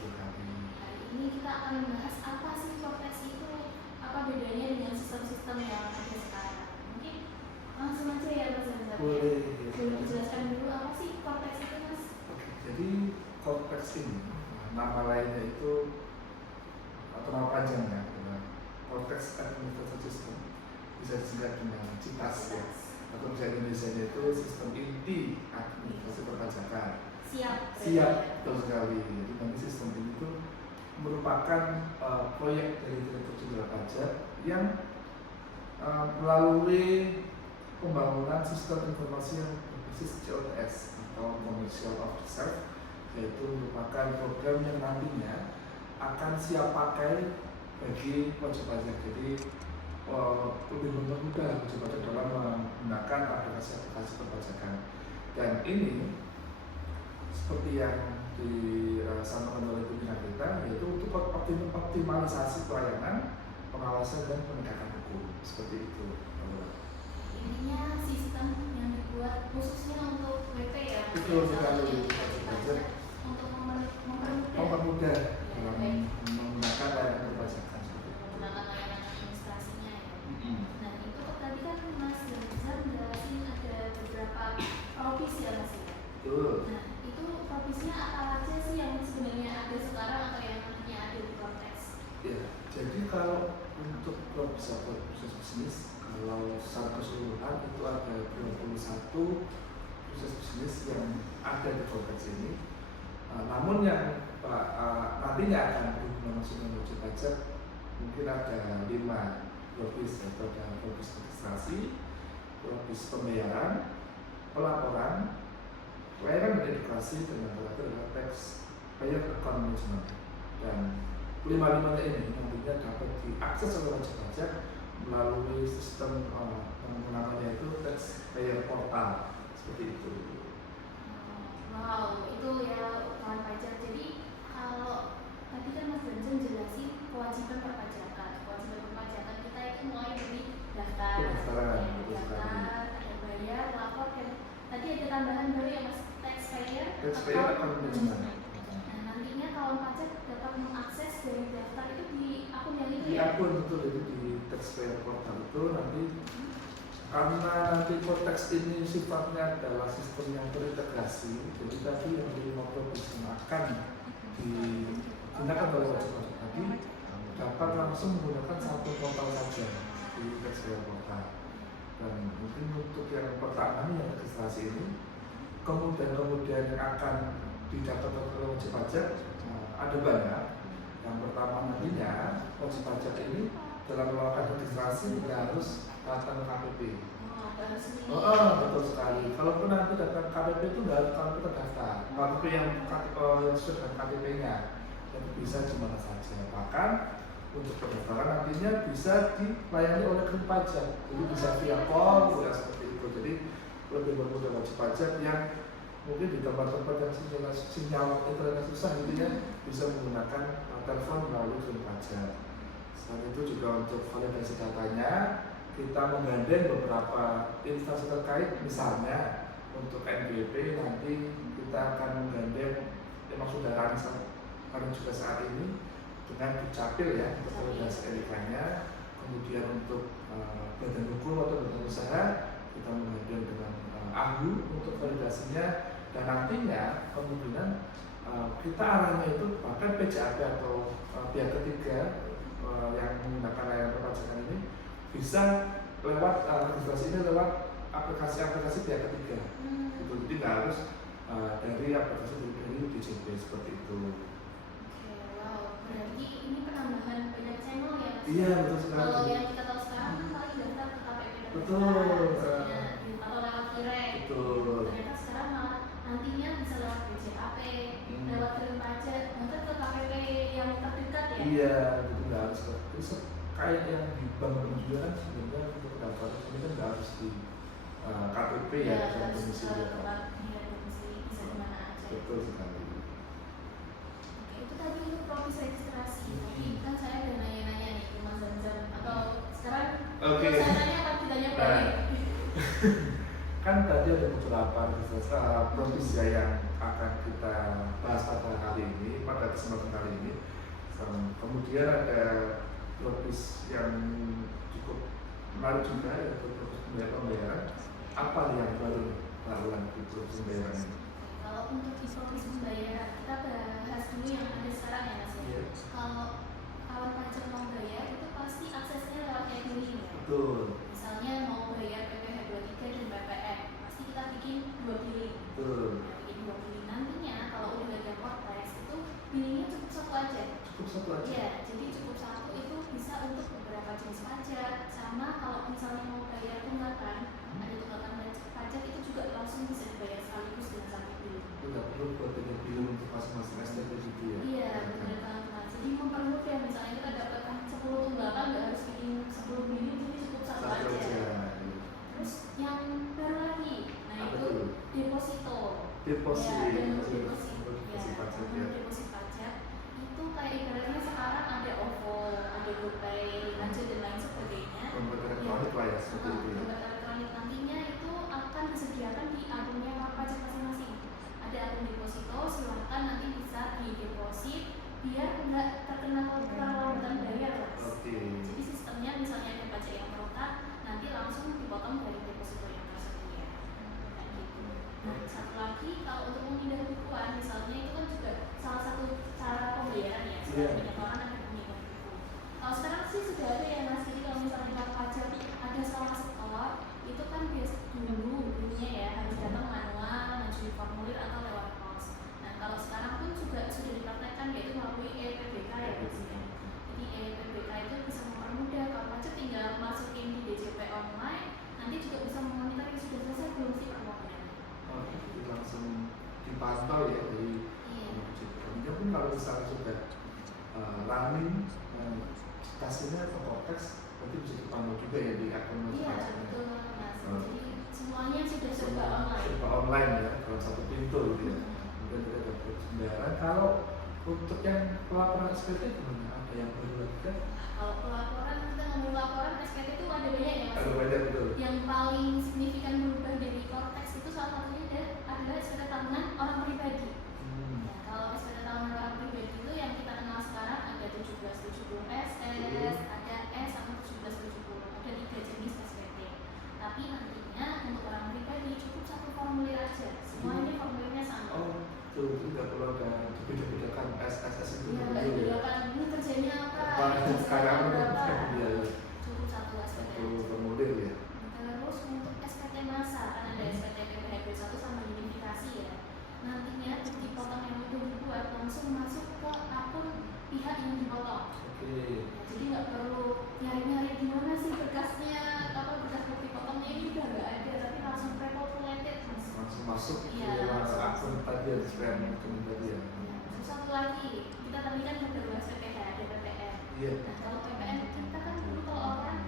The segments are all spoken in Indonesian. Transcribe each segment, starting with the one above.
sekali. Hari ini kita akan membahas apa sih Cortex itu, apa bedanya dengan sistem-sistem yang ada sekarang. Mungkin langsung aja ya Mas Zanzar. Boleh Jelaskan dulu apa sih Cortex itu Mas? Oke, jadi Cortex ini nama lainnya itu atau nama panjangnya adalah Cortex Administrative System, bisa disingkat dengan CITAS ya, atau bisa Indonesia itu sistem inti administrasi perpajakan. Siap, betul sekali. Jadi nanti sistem ini itu merupakan proyek dari Direktur Jenderal Pajak yang melalui pembangunan sistem informasi yang berbasis COTS atau Commercial of Reserve, yaitu merupakan program yang nantinya akan siap pakai bagi wajib pajak. Jadi lebih mempermudah wajib pajak dalam menggunakan aplikasi-aplikasi perpajakan. Dan ini seperti yang disampaikan oleh pimpinan kita, yaitu untuk optimalisasi pelayanan, pengawasan dan penegakan hukum, seperti itu. Intinya sistem yang dibuat khususnya untuk WP ya. Betul sekali. Untuk mempermudah dalam menggunakan layanan perpajakan. Menggunakan layanan administrasinya ya. Nah itu tadi kan Mas Zanzar menjelasin ada beberapa provisi ya Mas ya. Betul. Nah itu provisnya apa aja sih yang sebenarnya ada sekarang atau yang nantinya ada di Cortex? Ya, jadi kalau untuk proses bisnis, kalau secara keseluruhan itu ada 21 proses bisnis yang ada di Cortex ini. Namun yang nantinya akan berhubungan langsung dengan wajib pajak mungkin ada 5 propis, yaitu ada propis registrasi, propis pembayaran, pelaporan, layanan dan edukasi, dan yang terakhir adalah tax payer account management. Dan 5-5 ini nantinya dapat diakses oleh wajib pajak melalui sistem yang namanya itu tax payer portal, seperti itu. Wow, itu ya kawan pajak. Jadi kalau tadi kan Mas Zanzar jelasin kewajiban perpajakan. Kewajiban perpajakan kita itu mulai dari daftar, ada bayar, lapor, dan tadi ada tambahan baru ya Mas, tax payer account management. Nah nantinya kawan pajak dapat mengakses dari daftar itu di akun yang itu ya? Di akun betul, itu di tax payer portal itu nanti. Karena nanti Cortex ini sifatnya adalah sistem yang terintegrasi, jadi tadi yang 5 propis yang akan digunakan oleh wajib pajak tadi dapat langsung menggunakan satu portal saja di tax payer portal. Dan mungkin untuk yang pertama yang registrasi ini, kemudian yang akan didapat oleh wajib pajak ada banyak. Yang pertama nantinya wajib pajak ini dalam melakukan registrasi harus datang KPP. Betul sekali. Kalaupun nanti datang KPP itu nggak harus kalau kita daftar. KPP yang sesuai dengan KPP-nya, jadi bisa di mana saja. Bahkan untuk pendaftaran nantinya bisa dilayani oleh krim pajak. Jadi bisa via call, ya seperti itu. Jadi lebih bermudah wajib pajak yang mungkin di tempat-tempat yang sinyal internet susah, intinya bisa menggunakan telepon melalui krim pajak. Selain itu juga untuk validasi datanya, kita menggandeng beberapa instansi terkait, misalnya untuk NPWP nanti kita akan menggandeng memang sudah running juga saat ini dengan Dukcapil ya untuk validasi NIK-nya. Kemudian untuk badan hukum atau badan usaha kita menggandeng dengan AHU untuk validasinya, dan nantinya kemungkinan kita arahnya itu bahkan PJAP atau pihak ketiga yang menggunakan layanan perpajakan ini bisa lewat registrasi ini lewat aplikasi-aplikasi pihak ketiga. Gitu. Jadi nggak harus dari aplikasi dari DJP seperti itu. Oke, wow. Berarti ini penambahan banyak channel ya Mas? Iya, betul sekali. Kalau yang kita tahu sekarang kan paling daftar ke KPP dan betul. atau lewat Kirek. Betul. Ternyata sekarang malah nantinya bisa lewat BCAP, lewat kirim pajak, bahkan ke KPP yang terdekat ya? Iya, itu nggak harus kayak yang di bank juga kan sebenarnya untuk pendaftaran ini kan nggak harus di KPP ya, bisa domisili bisa di mana aja. Betul sekali. Oke, itu tadi untuk propis registrasi. Tapi kan saya ada nanya-nanya nih ke Mas Zanzar, atau sekarang saya tanya apa ditanya balik? Kan tadi ada beberapa propis ya yang akan kita bahas pada kesempatan kali ini. Kemudian ada propis yang cukup menarik juga, yaitu propis pembayaran. Apa nih yang baru lakukan di propis pembayaran ini? Kalau untuk di propis pembayaran, kita bahas dulu yang ada sekarang ya Mas. Iya. Kalau kawan pajak mau bayar itu pasti aksesnya lewat e-billing ya. Betul. Misalnya mau bayar PPh 23 dan PPN, pasti kita bikin 2 billing. Betul. Nah, bikin 2 billing nantinya kalau udah bagian kortex itu billingnya cukup satu aja. Cukup satu aja. Iya, jadi cukup satu itu bisa untuk beberapa jenis pajak. Sama kalau misalnya mau bayar tunggakan, ada tunggakan pajak itu juga langsung bisa dibayar sekaligus dengan satu billing. Tidak perlu buat billing untuk masing-masing STP gitu ya. Iya, benar banget Mas. Jadi mempermudah, misalnya kita dapatkan 10 tunggakan nggak harus bikin 10 billing, jadi cukup satu aja. Terus yang baru lagi, nah apa itu itu? deposito. Deposit. Ya, Deposit deposit pajak ya. deposit pajak itu kayak ibaratnya sekarang ada OVO, ada GoPay, Aja dan lain sebagainya. Dompet elektronik lah ya, seperti itu ya. Dompet elektronik nantinya itu akan disediakan di akunnya pajak masing-masing. Ada akun deposito, silahkan nanti bisa dideposit biar nggak terkena keterlambatan bayar Mas. Oke. Jadi sistemnya misalnya ada pajak yang terotak, nanti langsung dipotong dari deposito yang tersedia. Kayak gitu. Nah, satu lagi kalau untuk memindah bukuan, misalnya itu kan juga salah satu cara pembayaran ya. Iya. Banyak orang akan memindah buku. Kalau sekarang sih sudah ada ya Mas. Jadi kalau misalnya kalau pajak ada salah setor, itu kan biasa dulunya ya harus datang manual, ngajuin formulir atau lewat pos. Nah, kalau sekarang pun juga sudah dipraktekkan yaitu melalui e-PBK ya Mas. Jadi e-PBK itu bisa mempermudah kalau pajak tinggal masukin di DJP online, nanti juga bisa memonitor sudah selesai belum sih permohonan. Oh, itu langsung dipantau ya dari kemudian pun kalau misalnya sudah running kasihnya ke kortex nanti bisa dipantau juga ya di akun Iya, pajaknya. betul Mas. Jadi semuanya sudah serba online. Serba online ya, dalam satu pintu gitu ya. Kemudian kita dapat pembayaran. Kalau untuk yang pelaporan SPT gimana? Ada yang baru lagi kan? Kalau pelaporan, kita ngomong laporan SPT itu ada banyak ya Mas. Ada banyak betul. Yang paling signifikan berubah dari kortex itu salah satunya adalah SPT tahunan orang pribadi. Nah, kalau SPT tahunan orang pribadi itu yang kita kenal sekarang ada 1770 SS, ada S sama 1770. Ada 3 jenis SPT. Tapi nantinya untuk orang pribadi cukup satu formulir aja. Semua ini formulirnya sama. Oh, betul. Tidak perlu ada beda-bedakan SSS itu. Iya, nggak dibedakan. Ini kerjanya apa? Sekarang berapa? ya, Cukup satu SPT. satu formulir ya. Terus untuk SPT masa kan ada SPT PPh 21 sama unifikasi ya. Nantinya bukti potong yang udah dibuat langsung masuk ke akun pihak yang dipotong. Oke. Nah, jadi nggak perlu nyari-nyari di mana sih berkasnya, apa berkas bukti potongnya ini udah nggak ada, tapi langsung pre-populated Mas. Langsung masuk Iya, ke langsung akun tadi ya, spam akun tadi ya. Terus satu lagi, kita tadi kan udah bahas PPh, ada PPN. Iya. Nah, kalau PPN kita kan dulu kalau orang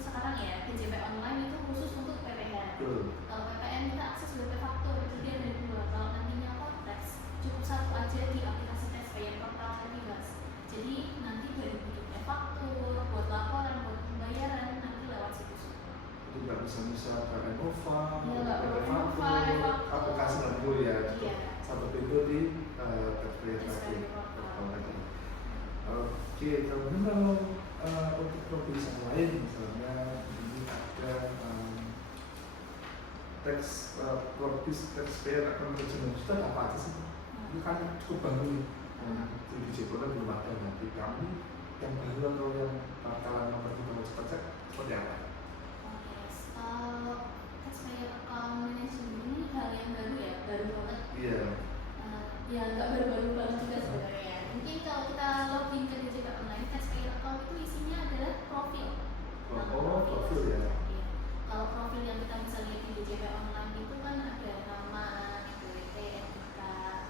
sekarang ya DJP online itu khusus untuk PPh. Betul. Kalau PPN kita akses WP faktur, jadi ada 2. Kalau nantinya kortex cukup satu aja di aplikasi tes bayar portal tadi Mas. Jadi nanti dari bikin faktur, buat laporan, buat pembayaran nanti lewat situs. Itu nggak bisa ke Enova, Iya, nggak perlu faktur, Enova, aplikasi nggak perlu ya. Iya. Satu pintu di tes bayar tadi. Portal tadi. Oke, kemudian kalau untuk propis yang lain misalnya ini ada teks propis teks bayar akun manajemen itu apa aja sih? Itu kan cukup baru nih. Di DJP belum ada. Nanti kami yang baru atau yang bakalan mempertimbangkan pajak seperti apa? Oke, kalau tes bayar account management ini hal yang baru ya, baru banget. Iya. Ya nggak baru-baru banget juga sebenarnya. Mungkin kalau kita login ke DJP online, tes bayar account itu isinya adalah profil. Profil ya. Iya. Kalau profil yang kita bisa lihat di DJP online itu kan ada nama, NPWP, NIK,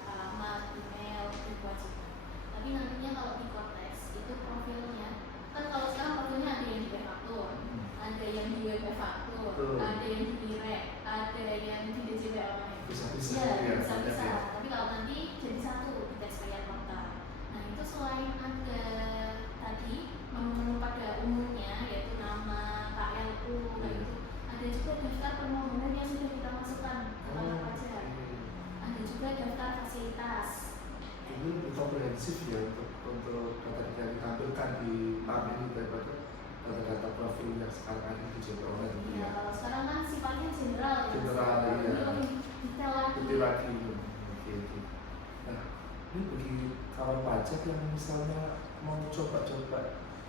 alamat, email, dan kewajiban. Tapi nantinya kalau di kortex itu profilnya, kan kalau sekarang profilnya ada yang di e-faktur, ada yang di web e-faktur, ada yang di direct, ada yang di DJP online. Bisa-bisa Ya, ya, bisa-bisa. ya. Tapi kalau nanti jadi satu di tes bayar portal. Nah itu selain ada tadi menu-menu pada umumnya yaitu nama, KLU, kayak gitu, ada juga daftar permohonan yang sudah kita masukkan ke kantor pajak. Ada juga daftar ya untuk data yang ditampilkan di PAM ini daripada data-data profil yang sekarang ada di JP Online gitu Iya, ya. kalau sekarang kan sifatnya general ya. General, iya. Ini lebih detail lagi. Detail lagi. Oke. Nah, ini bagi kawan pajak yang misalnya mau coba-coba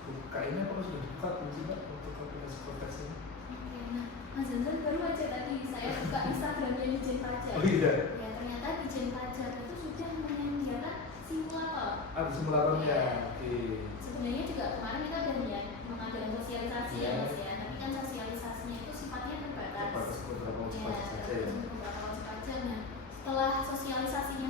buka ini, apakah sudah buka sih Mbak untuk aplikasi Kortex ini? Oke, nah Mas Zanzan baru aja tadi saya buka Instagramnya Dijen Pajak. Oh iya. Ya ternyata Dijen Pajak itu sudah menyediakan simulator. Ada simulatornya. Iya. Oke. Sebenarnya juga kemarin kita udah niat mengadakan sosialisasi ya Mas ya, tapi kan sosialisasinya itu sifatnya terbatas. Terbatas beberapa wajib Iya, pajak saja ya. beberapa wajib pajak. Nah, setelah sosialisasinya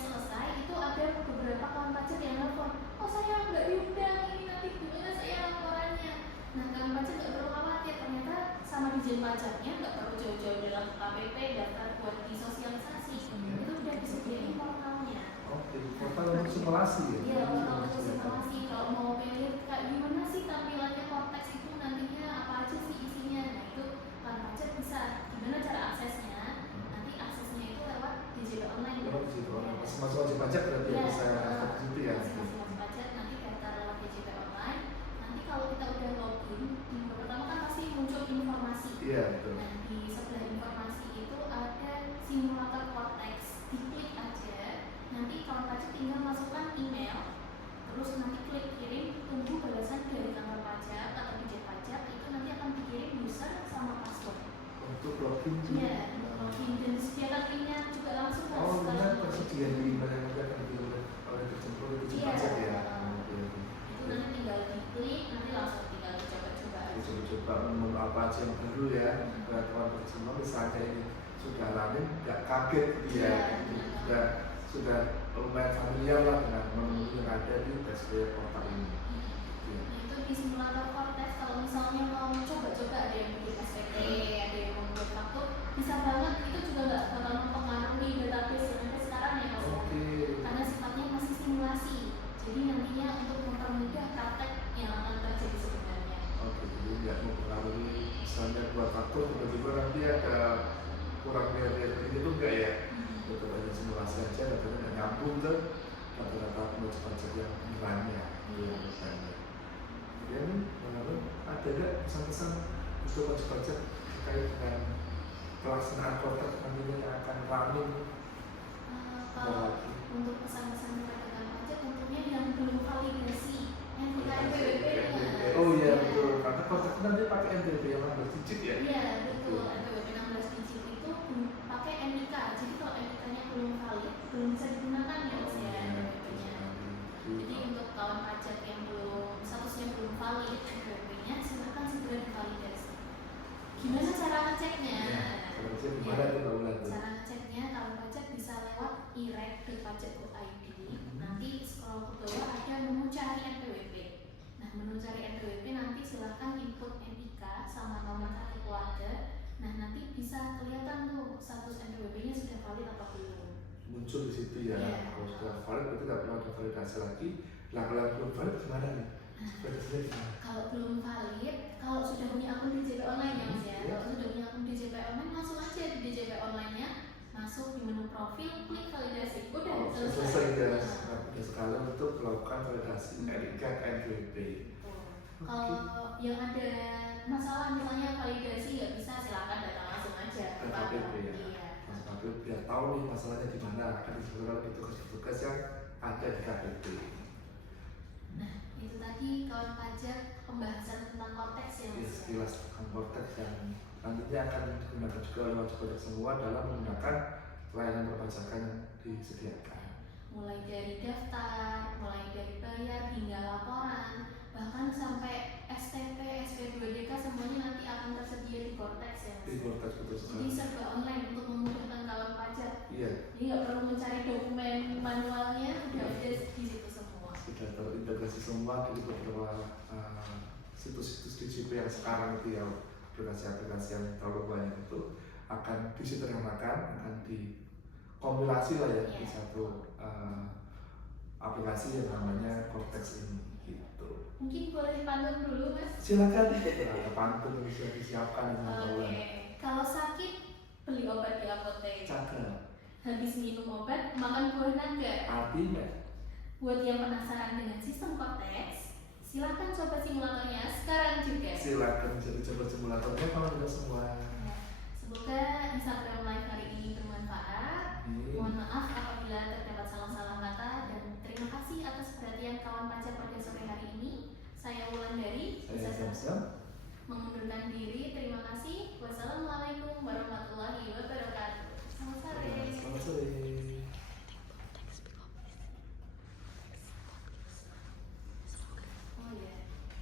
selesai, itu ada beberapa kawan pajak yang nelfon, oh saya nggak diundang, ini nanti gimana saya laporannya. Nah, kawan pajak nggak perlu khawatir, ternyata sama Dijen Pajaknya nggak perlu jauh-jauh dalam KPP daftar buat disosialisasi, itu udah disediain portalnya. Oke, portal untuk simulasi ya? Iya, portal untuk simulasi. Kalau mau pilih kayak gimana sih tampilannya Kortex itu nantinya apa aja sih isinya, nah itu kawan pajak bisa gimana cara aksesnya. Nanti aksesnya itu lewat DJP Online. Lewat DJP Online. Masing-masing wajib pajak berarti ya, bisa daftar ke situ ya? Masing-masing wajib pajak nanti daftar lewat DJP Online. Nanti kalau kita udah login, minggu pertama kan pasti muncul informasi. Iya, betul. Nah, di sebelah informasi itu ada simulator Kortex. Diklik aja, nanti kawan pajak tinggal masukkan email, terus nanti klik kirim, tunggu balasan dari kantor pajak atau Dijen Pajak, itu nanti akan dikirim user sama password. Untuk login? Iya, untuk login dan disediakan linknya juga langsung. Oh, benar, tersedia di email yang akan diberikan oleh Dijen Pajak ya? Itu nanti tinggal diklik, nanti langsung tinggal dicoba-coba aja. Coba menu apa aja yang baru ya, buat kawan pajak semua misalnya ini sudah running, nggak kaget gitu ya, sudah lumayan familiar lah dengan menu yang ada di dashboard portal ini. Nah, itu di simulator Kortex kalau misalnya mau coba-coba ada yang bikin SPT, ada yang mau buat faktur, bisa banget, itu juga nggak bakal mempengaruhi database yang ada sekarang ya Mas. Karena sifatnya masih simulasi, jadi nantinya untuk mempermudah praktek yang akan terjadi sebenarnya. Oke, jadi nggak mempengaruhi misalnya buat faktur tiba-tiba nanti ada kurang dari ini tuh enggak ya? Betul aja simulasi aja, datanya nggak nyambung ke data-data wajib pajak yang benerannya. Kemudian ada nggak pesan-pesan untuk wajib pajak terkait dengan pelaksanaan Kortex nantinya yang akan running? Kalau untuk pesan-pesan terkait dengan pajak, tentunya yang belum validasi NPWP. Oh iya betul, karena Kortex nanti pakai NPWP yang 16 digit ya? Iya betul, NPWP 16 digit itu pakai NIK, jadi kalau NIK-nya belum valid, belum bisa digunakan ya Mas ya NPWP-nya. Jadi untuk kawan pajak yang belum, statusnya belum valid NPWP-nya, silakan segera divalidasi. Gimana cara ngeceknya? Cara ngeceknya kawan pajak bisa lewat irek.pajak.id. Nanti scroll ke bawah ada menu cari NPWP. Nah, menu cari NPWP nanti silahkan input NIK sama nomor kartu keluarga. Nah, nanti bisa kelihatan tuh status NPWP-nya sudah valid atau belum. Muncul di situ ya. Kalau sudah valid berarti nggak perlu ada validasi lagi. Nah, kalau belum valid gimana nih? Kalau belum valid, kalau sudah punya akun DJP Online ya Mas ya. Kalau sudah punya akun DJP Online, langsung aja di DJP Online-nya, masuk di menu profil, klik validasi. Udah selesai ya. Mudah sekali untuk melakukan validasi NIK NPWP. Kalau yang ada masalah misalnya validasi nggak bisa, silakan datang langsung aja ke KPP ya. Iya. Mas KPP biar tahu nih masalahnya di mana, akan disesuaikan di tugas-tugas yang ada di KPP. Nah, itu tadi kawan pajak pembahasan tentang Kortex ya Mas. Sekilas tentang Kortex yang nantinya akan digunakan juga oleh wajib pajak semua dalam menggunakan layanan perpajakan yang disediakan. Mulai dari daftar, mulai dari bayar hingga laporan, bahkan sampai STP, SP2DK semuanya nanti akan tersedia di Kortex ya Mas. Di Kortex betul sekali. Jadi serba online untuk memudahkan kawan pajak. Iya. Jadi nggak perlu mencari dokumen manualnya, udah ada di situ semua. Sudah terintegrasi semua di beberapa situs-situs DJP yang sekarang itu ya, aplikasi-aplikasi yang terlalu banyak itu akan disederhanakan, akan dikompilasi lah ya di satu aplikasi yang namanya Kortex ini gitu. Mungkin boleh pantun dulu Mas? Silakan. Ada pantun yang sudah disiapkan dengan Oke. Kalau sakit beli obat di apotek. Cakep. habis minum obat makan buah naga. Artinya Buat yang penasaran dengan sistem Cortex, silahkan coba simulatornya sekarang juga. silakan jadi coba simulatornya kalau tidak semua. Ya, semoga Instagram Live hari ini bermanfaat. Mohon maaf apabila terdapat salah-salah kata dan terima kasih atas perhatian kawan pajak pada sore hari ini. Saya Wulandari, Saya Samsam. mengundurkan diri. Terima kasih. Wassalamualaikum warahmatullahi wabarakatuh. Selamat sore. Selamat sore. Oh ya,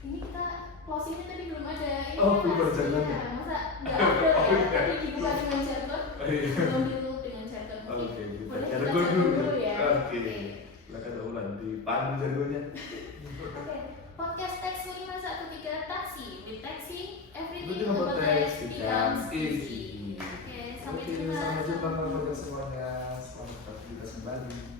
ini kita closingnya tadi belum ada. Ini Oh, kan belum ada Mas, jargonnya. ya, masa nggak ada ya? Oh, iya. Tadi dibuka dengan jargon, Oh, iya. belum ditutup dengan jargon. Mungkin Oke, kita boleh kita jargon jargon dulu. dulu ya. Oke. Silakan ulang di pandu jargonnya. Oke, podcast Tax 513 Taksi with Taxi, everything Everything about about tax tax becomes becomes easy. easy. Oke, sampai Oke, jumpa. sampai jumpa kepada semuanya. Selamat beraktivitas kembali.